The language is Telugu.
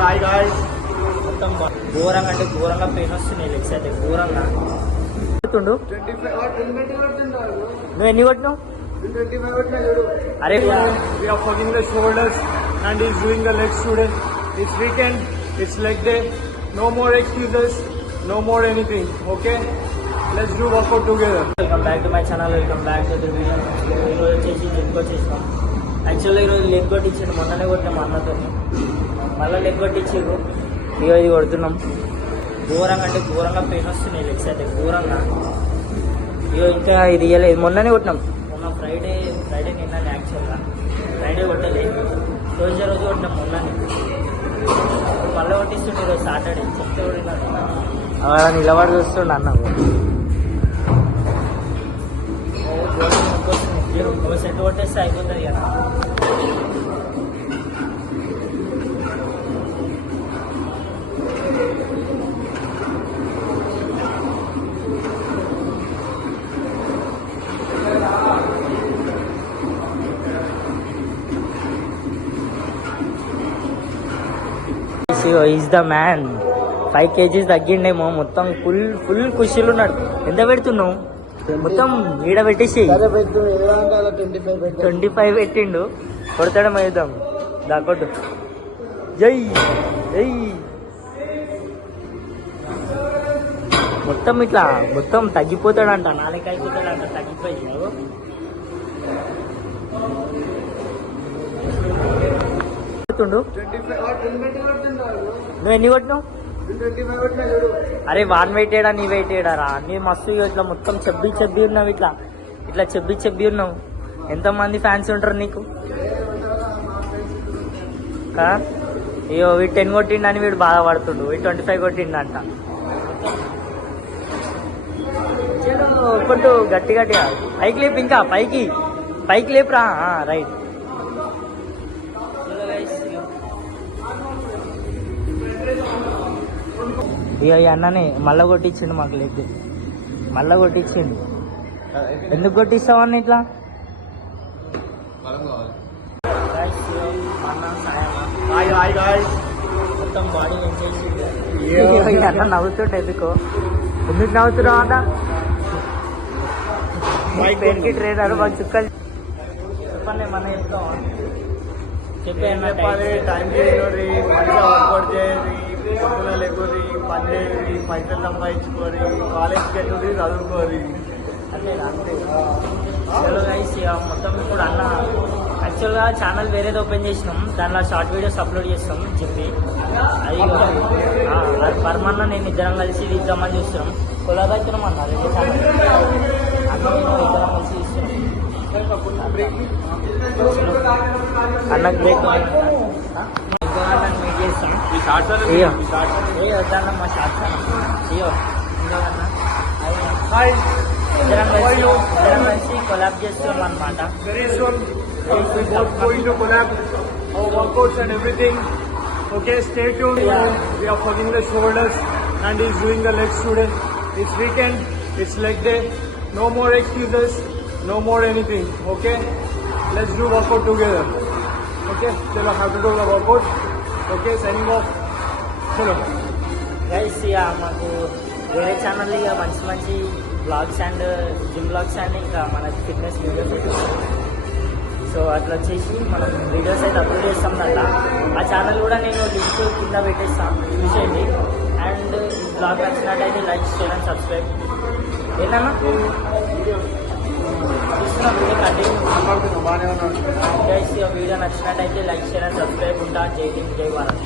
Hi guys. మొత్తం ఘోరంగా అంటే ఘోరంగా పెయిన్ వస్తున్నాయి లెగ్స్ అయితే ఘోరంగా. నువ్వు ఎన్ని కొట్టినావు? అరే We are fucking the shoulders and he's doing the legs today. It's weekend, it's leg day. No more excuses, no more anything. Okay? Let's do workout together. Welcome back to my channel, welcome back to the video. ఈరోజు వచ్చేసి జిమ్కి వచ్చేసినాం. యాక్చువల్గా ఈరోజు లెగ్ కొట్టించాడు, మొన్ననే కొట్టినాం అన్నతో. మళ్ళీ లెగ్ కొట్టించారు, ఇక ఇది కొడుతున్నాం. ఘోరంగా అంటే ఘోరంగా పెయిన్ వస్తున్నాయి లెగ్స్ అయితే ఘోరంగా. ఇక ఇంకా ఇది ఇవ్వలేదు, మొన్ననే కొట్టినాం. మొన్న ఫ్రైడే నిన్న యాక్చువల్గా ఫ్రైడే కొట్టలేదు, రోజు కొట్టినాం మొన్ననే. మళ్ళీ కొట్టిస్తుండే ఈరోజు సాటర్డే, చెప్తే కూడా నిలబడి చూస్తుండే అన్న. సెట్ కొట్టేస్తే అయిపోతుంది కదా. Is the man. 5 kgs తగ్గిండేమో, మొత్తం ఫుల్ ఖుషీలు ఉన్నాడు. ఎంత పెడుతున్నావు? మొత్తం ఈడ పెట్టేసి 25 పెట్టిండు. కొడతాడు మైదాం దాకొట్టు. జై జై. మొత్తం ఇట్లా మొత్తం తగ్గిపోతాడంట, నాలుగు అయిపోతాడంట తగ్గిపోయి. నువ్వు ఎన్ని కొట్టినావు? అరే వాన్ వెయిట్ ఏడా నీ వెయిట్ ఏడారా? నీ మస్తు ఇట్లా మొత్తం చెబ్బి ఉన్నావు, ఇట్లా చెబ్బి ఉన్నావు. ఎంతమంది ఫ్యాన్స్ ఉంటారు నీకు? అయ్యో వీడు 10 కొట్టిండని వీడు బాధపడుతుండు, వీడు 25 కొట్టిండంట. కొట్టు గట్టిగా పైకి లేపు, ఇంకా పైకి లేపురా. రైట్. ఇక అన్ననే మళ్ళా కొట్టించిండు మాకు లెగ్, మళ్ళా కొట్టించిండు. ఎందుకు కొట్టిస్తావన్న ఇట్లా? Hi guys. మొత్తం బాడీ ఎంచేసిండు. అన్న నవ్వుతుంటే ఎందుకు నవ్వుతున్నావు అన్న? పెరికి ట్రైనర్ మాకు చుక్కలు చెప్పండి, మన చెప్తాం చెప్పాలి. టైం చేయండి, మంచిగా వర్కౌట్ చేయండి, పొద్దున లేకుని పని చేయండి, పైసలు సంపాదించుకోరి, కాలేజ్కి వెళ్ళి చదువుకోరి. అంతే చలో గైస్. మొత్తం ఇప్పుడు అన్న యాక్చువల్గా ఛానల్ వేరేది ఓపెన్ చేసినాం, దాంట్లో షార్ట్ వీడియోస్ అప్లోడ్ చేస్తాం చెప్పి. అది పర్మన్న నేను ఇద్దరం కలిసి ఇద్దామని చూస్తున్నాం. కొలాబ్ అవుతున్నాం అన్న, 2 ఛానల్ అన్న నేను ఇద్దరం కలిసి ఇస్తున్నాం. అన్నకు బ్రేక్ మీట్ చేస్తాం. వద్దన్న మా షార్ట్స్ ఇద్దరం కలిసి కొలాబ్ చేస్తున్నాం అనమాట. Very soon we are going to collab our workouts and everything. Okay, stay tuned. We are fucking the shoulders and he's doing the legs today. It's weekend, it's leg day. No more excuses, no more anything. Okay, let's do workout together. Okay, chalo, have to do the workout. Okay, signing off. Chalo guys. మాకు వేరే ఛానల్ ఇక మంచి blogs and gym blogs and ఇంకా మన ఫిట్నెస్ వీడియోస్. సో అట్లా వచ్చేసి మనం వీడియోస్ అయితే అప్లోడ్ చేస్తాం దాంట్లో. ఆ ఛానల్ కూడా నేను లింక్ కింద పెట్టేస్తాను, చూసేయండి. అండ్ ఈ బ్లాగ్ నచ్చినట్టయితే లైక్, షేర్ అండ్ సబ్స్క్రైబ్. ఏంటన్నా చూస్తున్నా వీడియో కంటిన్యూ గైస్. వీడియో నచ్చినట్టయితే లైక్, షేర్ అండ్ సబ్స్క్రైబ్. ఉంటా. జై హింద్, జై భారత్.